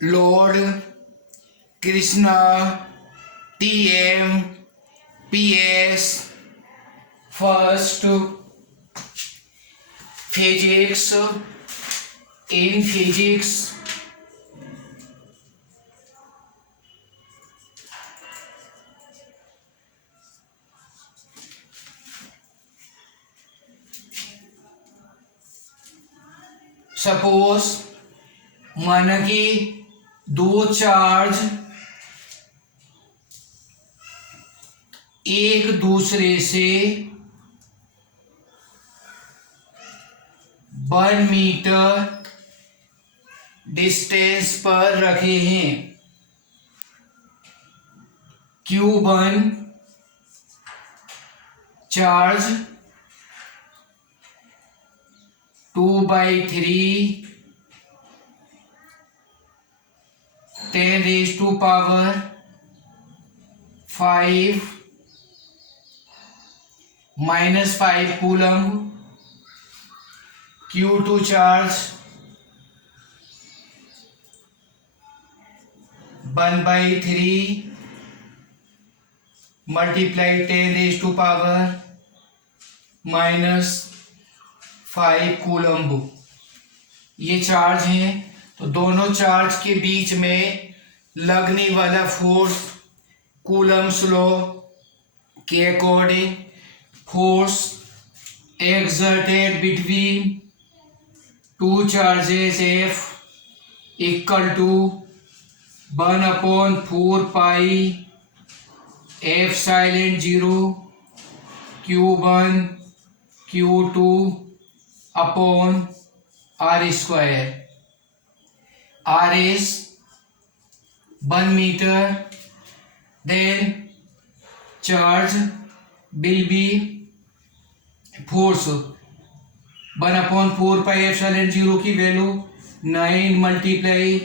Lord Krishna TM PS first physics in physics suppose माना कि दो चार्ज एक दूसरे से 1 मीटर डिस्टेंस पर रखे हैं। Q1 charge 2/3 10⁻⁵ -5 coulomb. Q2 charge 1/3 multiply 10⁻⁻5 coulomb. ये चार्ज हैं, तो दोनों चार्ज के बीच में लगने वाला फोर्स कूलम्स लॉ के according force exerted between two charges F equal to 1/4 pi epsilon 0 Q1 Q2 upon R square। R is 1 meter, then charge will be force 1/4 pi epsilon 0 की value 9 multiply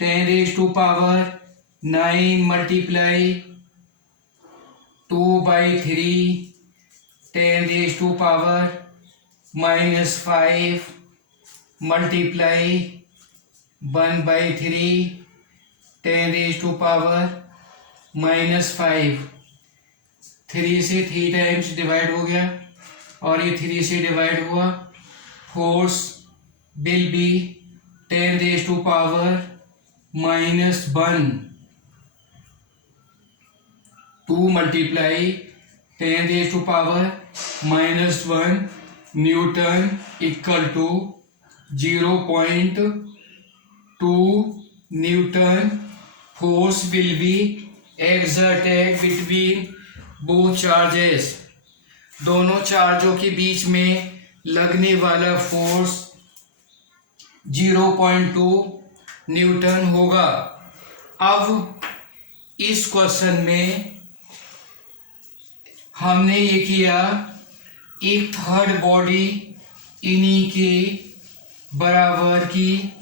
10⁻⁹ multiply 2/3 10⁻⁻5 multiply 1/3 10⁻⁻5। 3 से 3 times divide हो गया और ये 3 से divide हुआ। Force will be 10⁻⁻1 2 multiply 10⁻⁻1 newton equal to 0.2 newton. Force will be exerted between both charges। दोनों चार्जों के बीच में लगने वाला फोर्स 0.2 न्यूटन होगा। अब इस क्वेश्चन में हमने ये किया, एक थर्ड बॉडी इन्हीं के बराबर की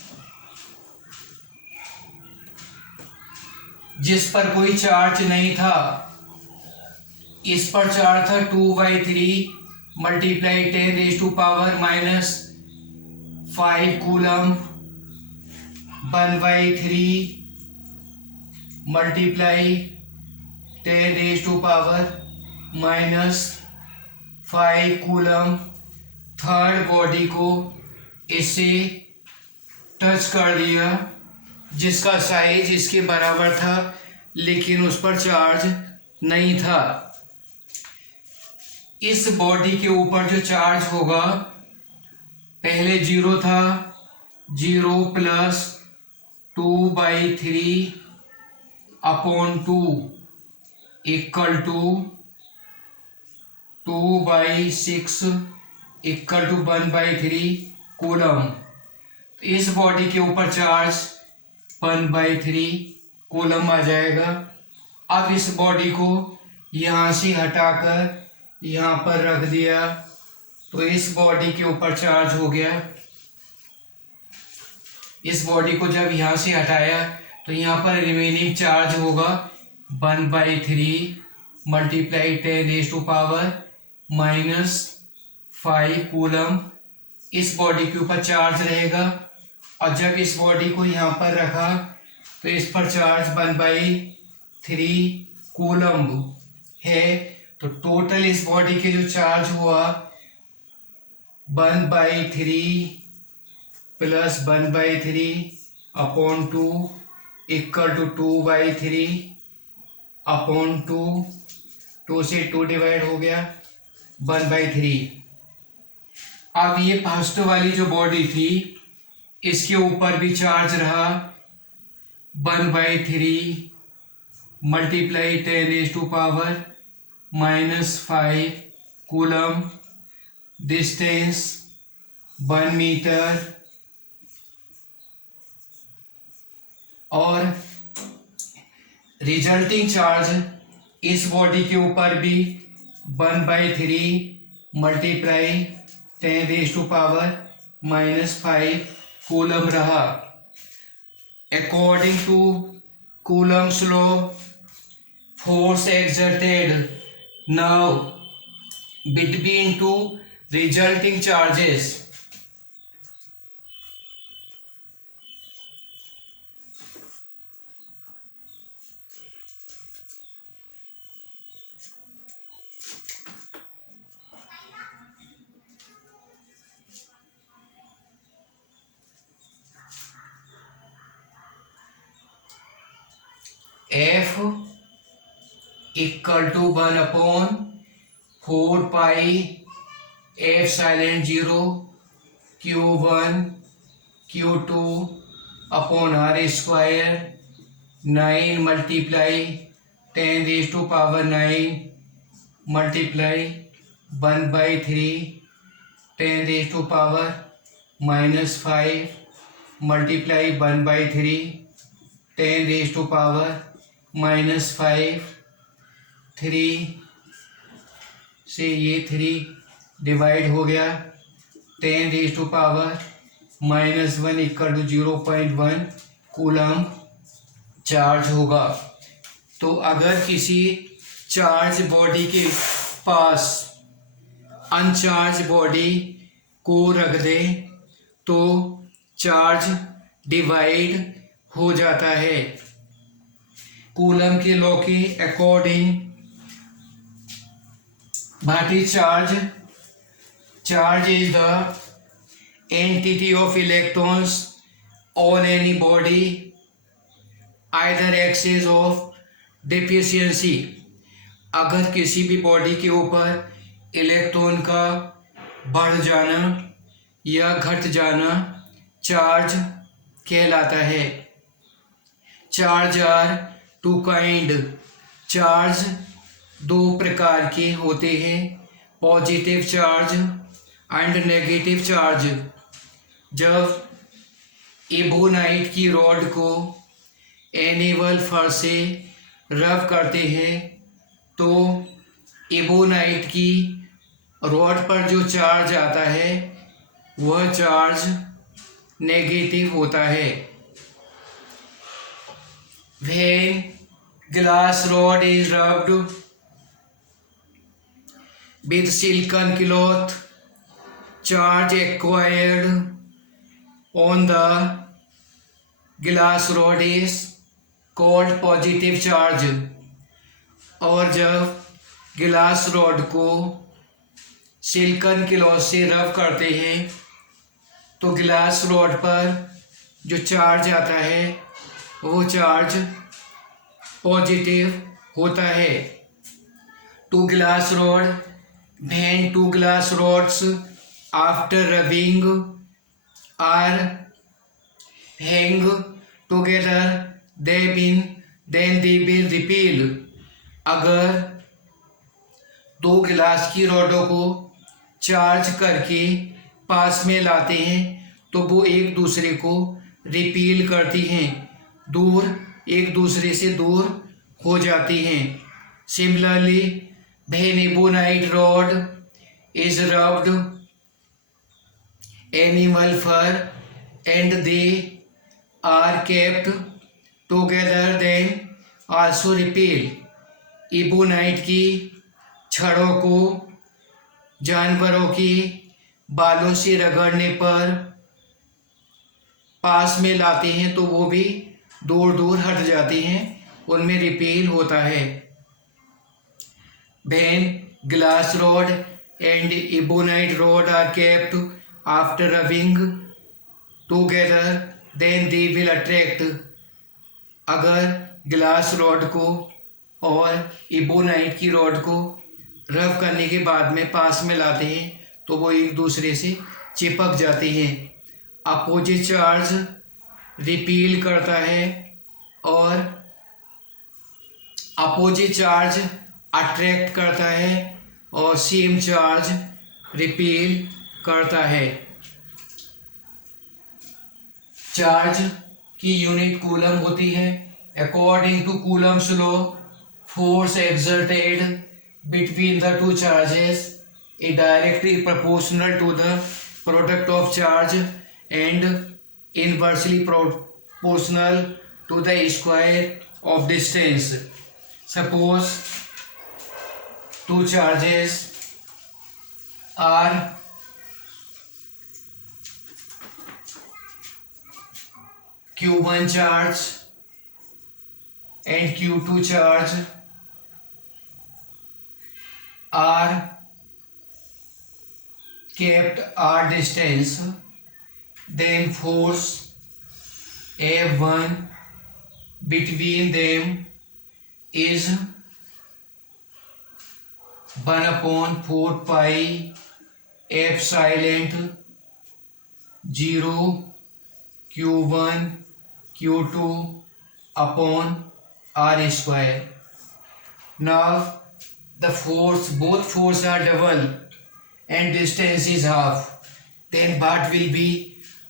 जिस पर कोई चार्ज नहीं था। इस पर चार्ज था 2/3 multiply 10⁻⁻5 coulomb 1/3 multiply 10⁻⁻5 coulomb. Third body को इससे टच कर दिया जिसका साइज इसके बराबर था, लेकिन उस पर चार्ज नहीं था। इस बॉडी के ऊपर जो चार्ज होगा, पहले 0 था, 0 + 2/3/2 equal to 2/6 equal to 1/3 coulomb. इस बॉडी के ऊपर चार्ज 1/3 कूलम आ जाएगा। अब इस बॉडी को यहाँ से हटाकर यहाँ पर रख दिया तो इस बॉडी के ऊपर चार्ज हो गया। इस बॉडी को जब यहाँ से हटाया तो यहाँ पर रिमेनिंग चार्ज होगा 1/3 मल्टीप्लाई 10⁻⁻5 कूलम। इस बॉडी के ऊपर चार्ज रहेगा और जब इस बॉडी को यहाँ पर रखा तो इस पर चार्ज 1/3 कूलम है। तो टोटल इस बॉडी के जो चार्ज हुआ 1/3 plus 1/3 upon 2 equal to 2/3 upon 2 से 2 डिवाइड हो गया 1/3। अब ये फर्स्ट वाली जो बॉडी थी इसके ऊपर भी चार्ज रहा 1/3 मल्टीप्लाई 10⁻⁻5 कूलम, डिस्टेंस 1 मीटर, और रिजल्टिंग चार्ज इस बॉडी के ऊपर भी 1/3 मल्टीप्लाई 10⁻⁻5 कूलम रहा। According to Coulomb's law, force exerted now between two resulting charges F equal to 1/4πε0 Q1 Q2 upon R square 9 multiply 10⁻9 multiply 1/3 10⁻⁻5 multiply 1/3 10⁻⁻5 3 से ये 3 divide हो गया 10⁻⁻1 इक्वल टू 0.1 कूलम चार्ज होगा। तो अगर किसी चार्ज बॉडी के पास अनचार्ज बॉडी को रख दें तो चार्ज डिवाइड हो जाता है। कूलम के लॉ के according what is charge? Charge is the entity of electrons on any body either axis of deficiency। अगर किसी भी बॉडी के ऊपर इलेक्ट्रॉन का बढ़ जाना या घट जाना चार्ज कहलाता है। Charge are two kind, charge दो प्रकार के होते हैं, positive charge and negative charge. जब इबोनाइट की रॉड को एनिमल फर से रब करते हैं तो इबोनाइट की रॉड पर जो चार्ज आता है वह चार्ज नेगेटिव होता है। When glass rod is rubbed with silicon cloth, charge acquired on the glass rod is called positive charge। और जब गिलास रॉड को सिलिकॉन क्लॉथ से रब करते हैं तो गिलास रॉड पर जो चार्ज आता है वो चार्ज पॉजिटिव होता है। Two glass rod, when two glass rods after rubbing are hang together then they will repel। अगर दो गिलास की रॉडों को चार्ज करके पास में लाते हैं तो वो एक दूसरे को रिपील करती हैं, दूर एक दूसरे से दूर हो जाती हैं। Similarly when ebonite rod is rubbed animal fur and they are kept together then also repel। Ebonite की छड़ों को जानवरों के बालों से रगड़ने पर पास में लाते हैं तो वो भी दूर दूर हट जाती हैं, उनमें रिपेल होता है। When glass rod and ebonite rod are kept after rubbing together, then they will attract. अगर ग्लास रॉड को और इबोनाइट की रॉड को रब करने के बाद में पास में लाते हैं तो वो एक दूसरे से चिपक जाते हैं। अपोजिट चार्ज रिपील करता है और अपोजिट चार्ज अट्रैक्ट करता है और सेम चार्ज रिपील करता है। चार्ज की यूनिट कूलम होती है। According to Coulomb's law, force exerted between the two charges is directly proportional to the product of charge and inversely proportional to the square of distance. Suppose two charges are Q1 charge and Q2 charge are kept r distance, then force F1 between them is 1/4 pi epsilon 0 Q1 Q2 upon r square. Now the force, both forces are double and distance is half, then what will be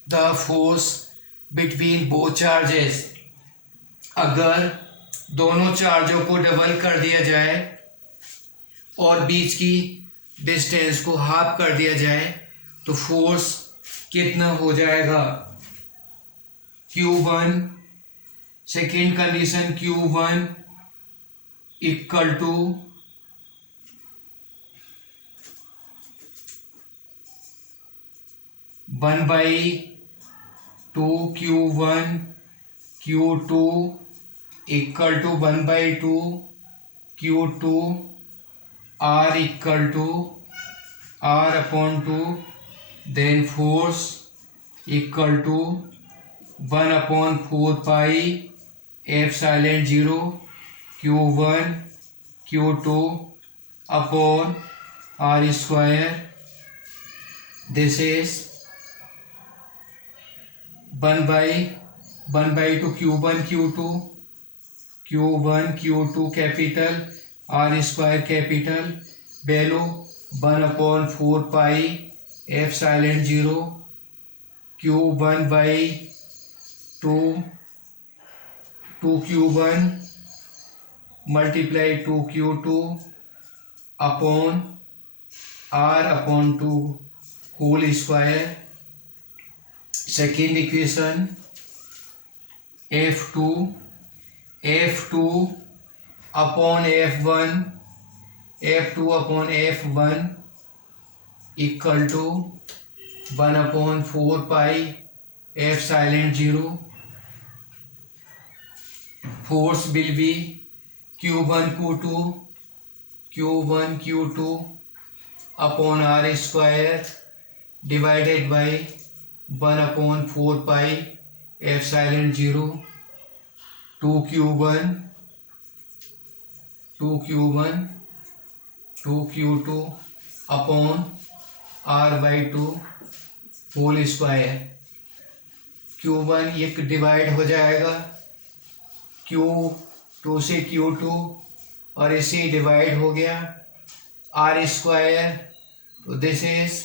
the force between both charges? अगर दोनों चार्जों को double कर दिया जाए और बीच की distance को half कर दिया जाए तो फोर्स कितना हो जाएगा? Q1, second condition Q1 equal to 1/2 Q1 Q2 equal to 1/2 Q2 R equal to R/2, then force equal to 1/4 pi epsilon 0 Q1 Q2 upon R square. This is 1/2 Q1 Q2 Q1 Q2 capital R square capital value 1/4 pi epsilon 0 Q1/2 2Q1 multiply 2Q2 upon R/2 whole square. Second equation F2 upon F1 F2 upon F1 equal to 1/4 pi epsilon 0. Force will be Q1 Q2 upon R square divided by 1/4 pi epsilon 0 2Q1 2Q2 upon R/2 whole square. Q1 एक divide हो जाएगा Q2 से Q2 और इसे divide हो गया R square, तो this is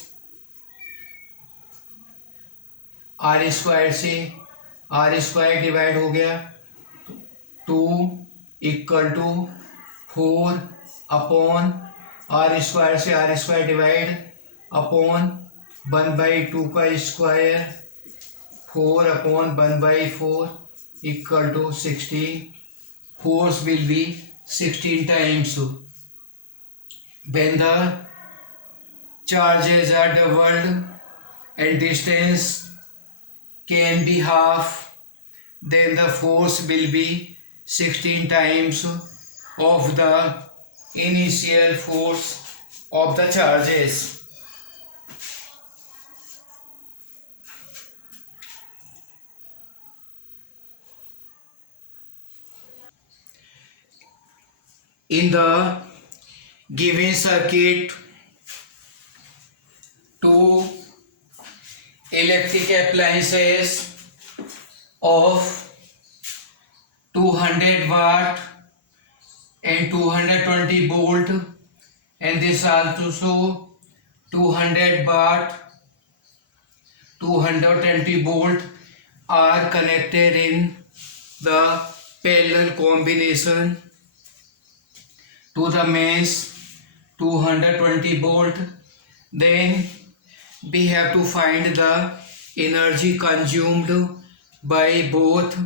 R square से R स्क्वायर डिवाइड हो गया 2 equal to 4 upon R square से R स्क्वायर डिवाइड अपॉन 1/2 का square 4 upon 1/4 equal to 16. Force will be 16 times. When the charges are doubled and distance can be half, then the force will be 16 times of the initial force of the charges. In the given circuit, two electric appliances of 200 watt and 220 volt, and this also 200 watt 220 volt are connected in the parallel combination to the mains 220 volt. Then we have to find the energy consumed by both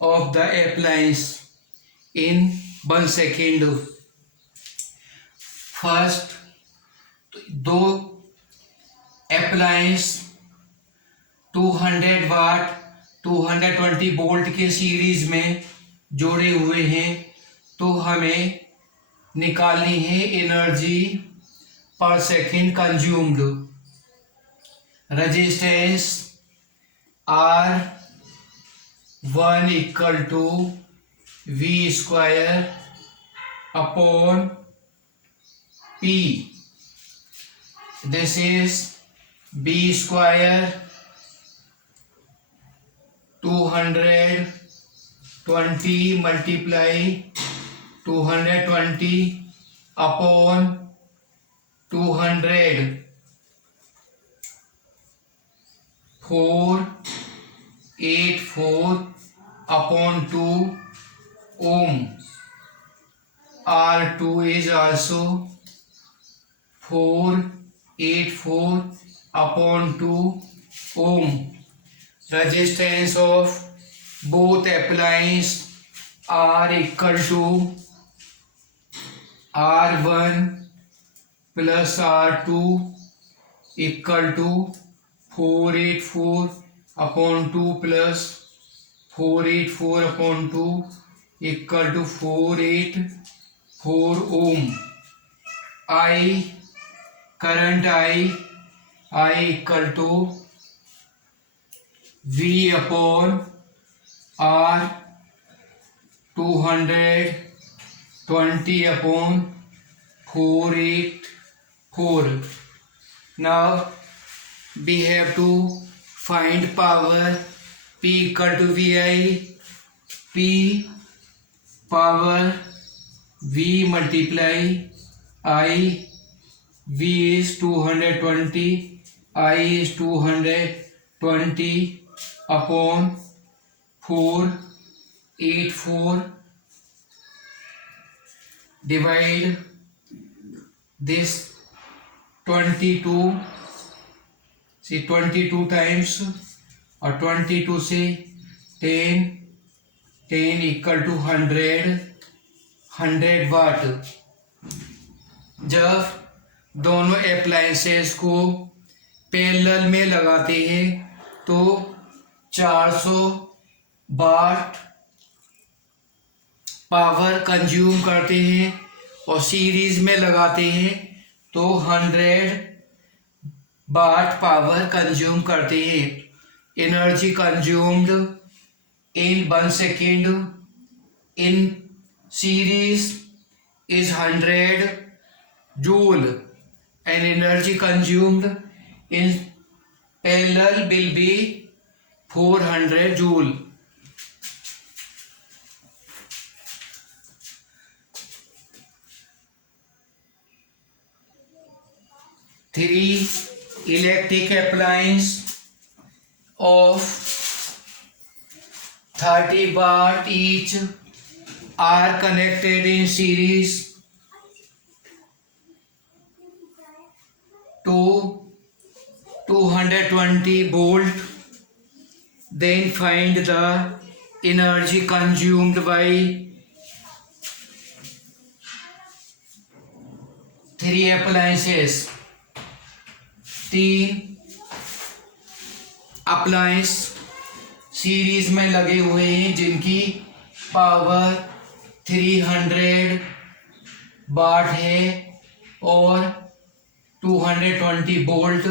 of the appliance in 1 second. First, दो appliance 200 वाट 220 volt के series में जोड़े हुए हैं, तो हमें निकालनी है energy per second consumed. Resistance R1 equal to V square upon P. This is B square 220 multiply 220 upon 200 484 upon 2 ohm. R2 is also 484 upon 2 ohm. Resistance of both appliances are equal to R1 plus R2 equal to 484 upon 2 plus 484 upon 2 equal to 484 ohm. Current I equal to V upon R 220 upon 484. Now we have to find power. P equal to VI. P power V multiply I. V is 220, I is 220 upon 484. Divide this 22, see 22 times और 22 से 10 equal to 100 वाट. जब दोनों appliances को parallel में लगाते हैं तो 400 watt power consume करते हैं, और सीरीज में लगाते हैं तो 100 वाट पावर कंज्यूम करते हैं. Energy consumed in 1 second in series is 100 joule, and energy consumed in parallel will be 400 joule. Three electric appliance of 30 watt each are connected in series to 220 volt. Then find the energy consumed by three appliances. 3 appliance series में लगे हुए हैं जिनकी power 300 वाट है और 220 volt.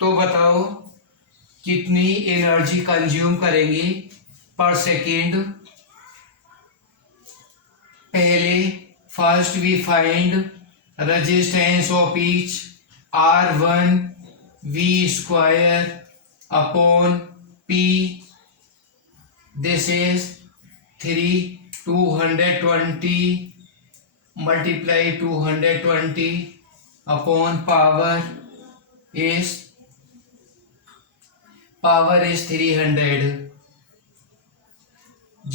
तो बताओ कितनी एनर्जी कंज्यूम करेंगे पर सेकेंड। पहले first we find resistance of each R1 V square upon P। This is 220 multiply 220 upon power is 300।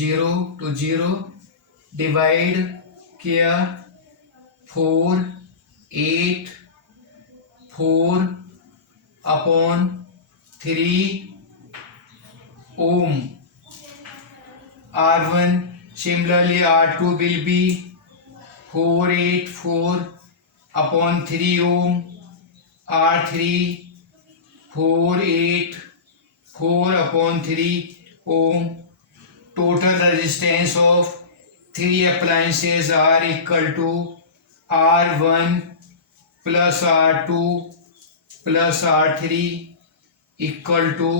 0 to 0 divide किया 4 upon 3 ohm R1। Similarly R2 will be 484 upon 3 ohm। R3 484 upon 3 ohm। Total resistance of three appliances are equal to R1 plus R2 plus R3 equal to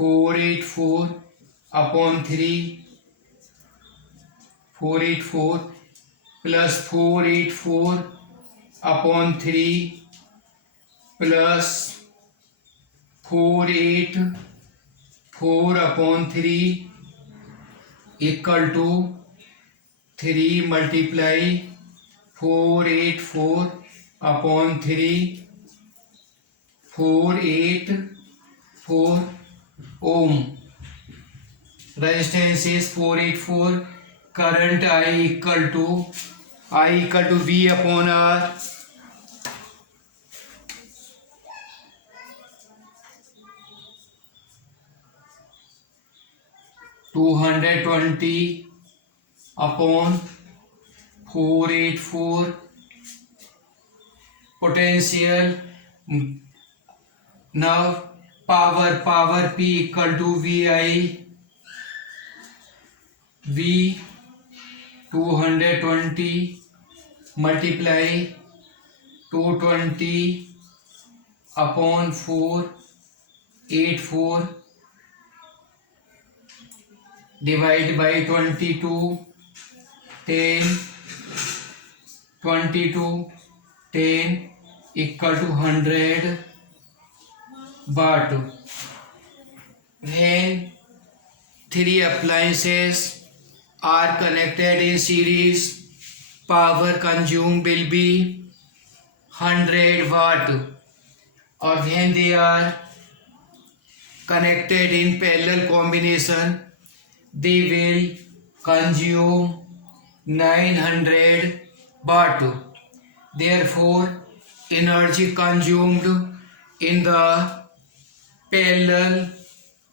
484 upon 3 484 plus 484 upon 3 plus 484 upon 3 equal to 3 multiply 484 upon 3 484 ohm। Resistance is 484। Current I equal to V upon R। $220 upon 484। Potential now power P equal to VI। V 220 multiply 220 upon 484 divide by 22 10 equal to 100 watt। When three appliances are connected in series, power consumed will be 100 watt। Or when they are connected in parallel combination, they will consume 900 watt। Therefore, energy consumed in the parallel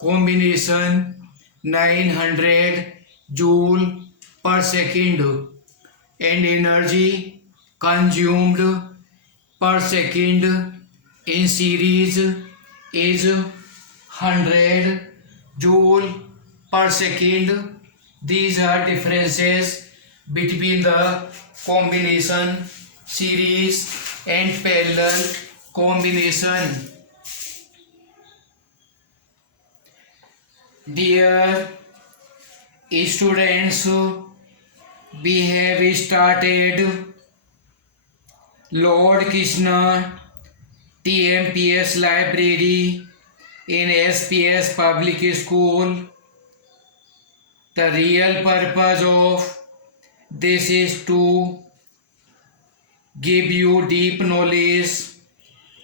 combination 900 joule per second, and energy consumed per second in series is 100 joule per second। These are differences between the combination series and parallel combination। Dear students, we have started Lord Krishna TMPS library in SPS public school। The real purpose of this is to give you deep knowledge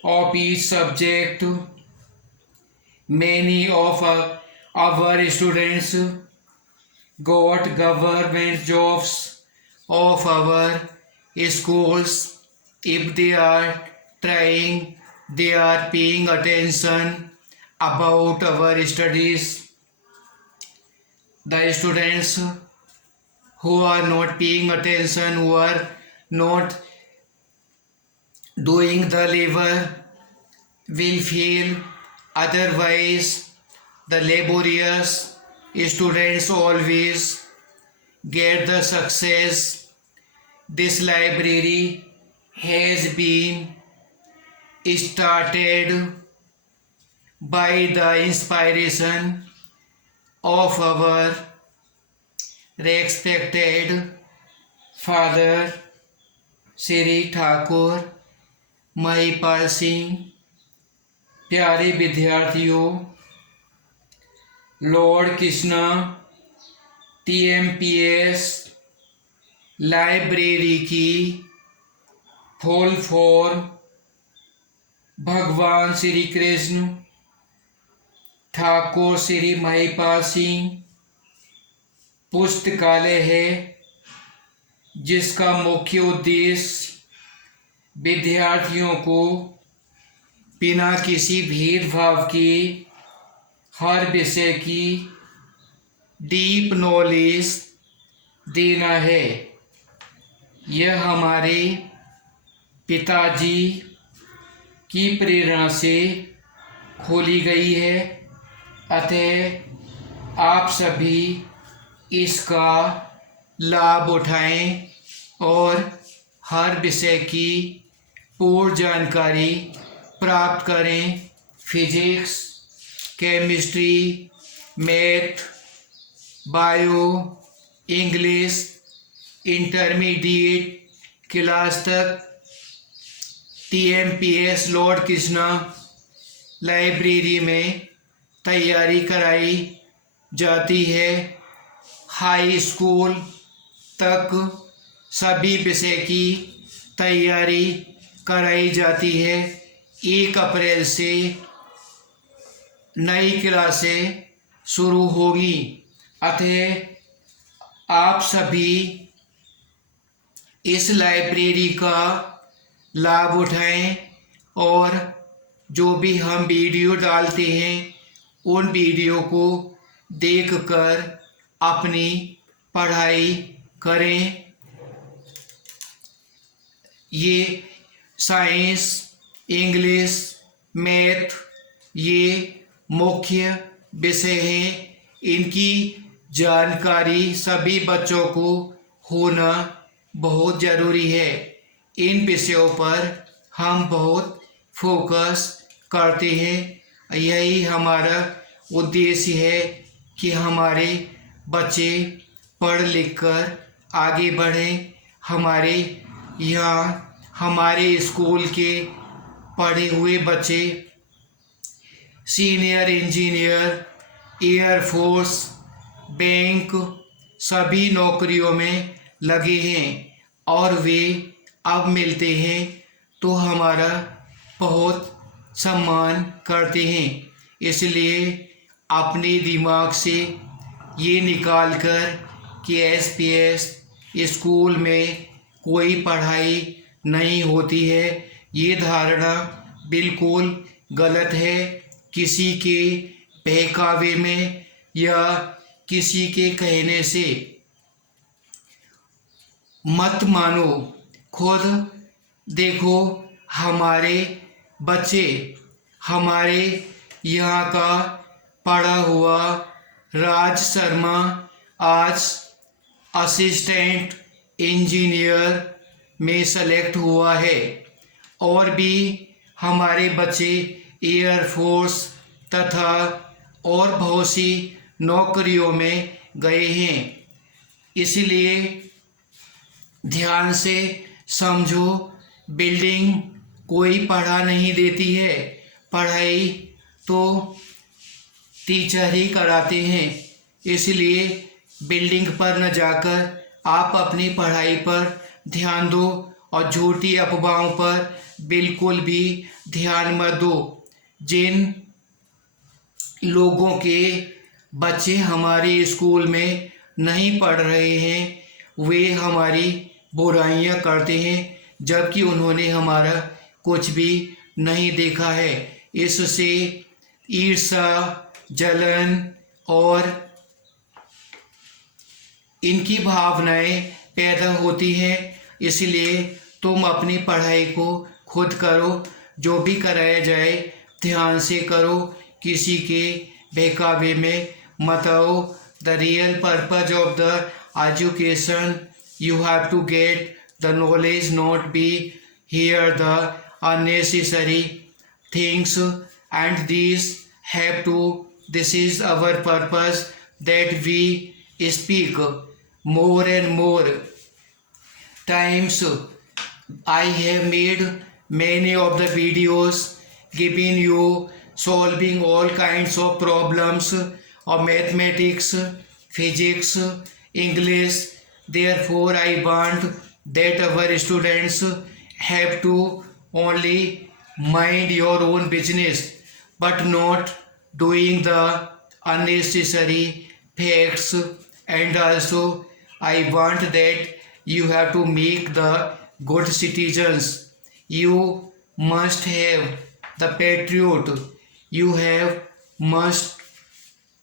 of each subject। Many of our students got government jobs of our schools। If they are trying, they are paying attention about our studies। The students who are not paying attention, who are not doing the labor, will fail। Otherwise, The laborious students always get the success. This library has been started by the inspiration of our respected father Shri Thakur Mahipal Singh. प्यारे विद्यार्थियों, Lord Krishna TMPS library की full form भगवान श्री कृष्ण ठाकुर श्री महिपाल सिंह पुस्तकालय है, जिसका मुख्य उद्देश्य विद्यार्थियों को बिना किसी भेदभाव के हर विषय की डीप नॉलेज देना है। यह हमारे पिताजी की प्रेरणा से खोली गई है, अतः आप सभी इसका लाभ उठाएं और हर विषय की पूर्ण जानकारी प्राप्त करें। Physics, chemistry, math, bio, English, intermediate class तक TMPS लॉर्ड कृष्णा लाइब्रेरी में तैयारी कराई जाती है। हाई स्कूल तक सभी विषय की तैयारी कराई जाती है। 1 अप्रैल से नई क्लासें शुरू होगी, अतः आप सभी इस लाइब्रेरी का लाभ उठाएं और जो भी हम वीडियो डालते हैं उन वीडियो को देखकर अपनी पढ़ाई करें। ये साइंस, इंग्लिश, मैथ ये मुख्य विषय हैं। इनकी जानकारी सभी बच्चों को होना बहुत ज़रूरी है। इन विषयों पर हम बहुत फोकस करते हैं। यही हमारा उद्देश्य है कि हमारे बच्चे पढ़ लिख कर आगे बढ़ें। हमारे यहाँ हमारे स्कूल के पढ़े हुए बच्चे सीनियर इंजीनियर, एयरफोर्स, बैंक सभी नौकरियों में लगे हैं और वे अब मिलते हैं तो हमारा बहुत सम्मान करते हैं। इसलिए अपने दिमाग से ये निकाल कर कि SPS स्कूल में कोई पढ़ाई नहीं होती है, ये धारणा बिल्कुल गलत है। किसी के बहकावे में या किसी के कहने से मत मानो, खुद देखो। हमारे बच्चे, हमारे यहाँ का पढ़ा हुआ राज शर्मा आज असिस्टेंट इंजीनियर में सेलेक्ट हुआ है और भी हमारे बच्चे एयरफोर्स तथा और बहुत सी नौकरियों में गए हैं। इसलिए ध्यान से समझो, बिल्डिंग कोई पढ़ा नहीं देती है, पढ़ाई तो टीचर ही कराते हैं। इसलिए बिल्डिंग पर न जाकर आप अपनी पढ़ाई पर ध्यान दो और झूठी अफवाहों पर बिल्कुल भी ध्यान मत दो। जिन लोगों के बच्चे हमारे स्कूल में नहीं पढ़ रहे हैं वे हमारी बुराइयां करते हैं, जबकि उन्होंने हमारा कुछ भी नहीं देखा है। इससे ईर्ष्या, जलन और इनकी भावनाएं पैदा होती हैं। इसलिए तुम अपनी पढ़ाई को खुद करो, जो भी कराया जाए ध्यान से करो, किसी के बहकावे में मत आओ। The real purpose of the education you have to get the knowledge, not be hear the unnecessary things, and this is our purpose, that we speak more and more times. I have made many of the videos giving you solving all kinds of problems of mathematics, physics, English. Therefore, I want that our students have to only mind your own business, but not doing the unnecessary facts. And also, I want that you have to make the good citizens. You must have the patriot. You have must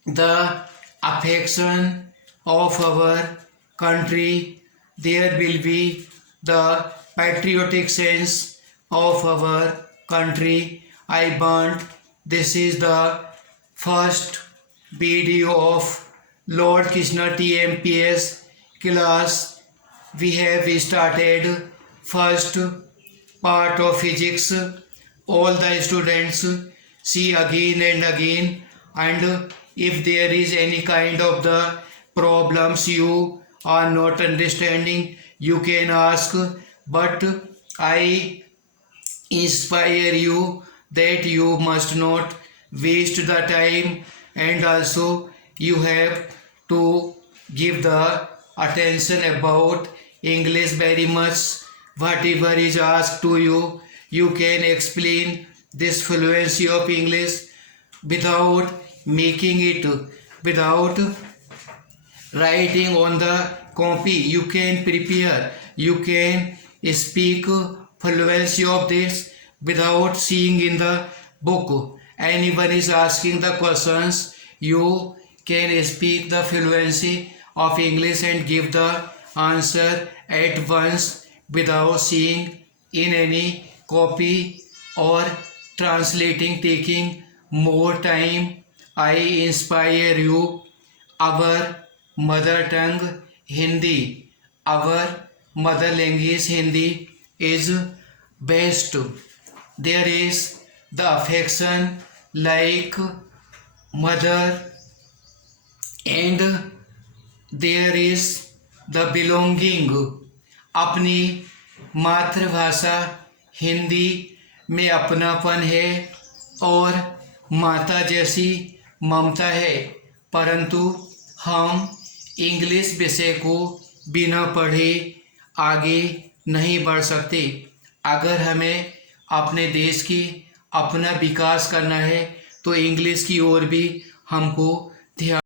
the affection of our country. There will be the patriotic sense of our country. I want this is the first video of Lord Krishna TMPS class. We have started first part of physics. All the students see again and again, and if there is any kind of the problems you are not understanding, you can ask, but I inspire you that you must not waste the time, and also you have to give the attention about English very much. Whatever is asked to you, you can explain this fluency of English without making it, without writing on the copy. You can prepare, you can speak fluency of this without seeing in the book. Anyone is asking the questions, you can speak the fluency of English and give the answer at once without seeing in any copy or translating, taking more time. I inspire you. Our mother tongue Hindi, our mother language Hindi is best. There is the affection like mother, and there is the belonging. अपनी मातृभाषा हिंदी में अपनापन है और माता जैसी ममता है, परंतु हम इंग्लिश विषय को बिना पढ़े आगे नहीं बढ़ सकते। अगर हमें अपने देश की अपना विकास करना है तो इंग्लिश की ओर भी हमको ध्यान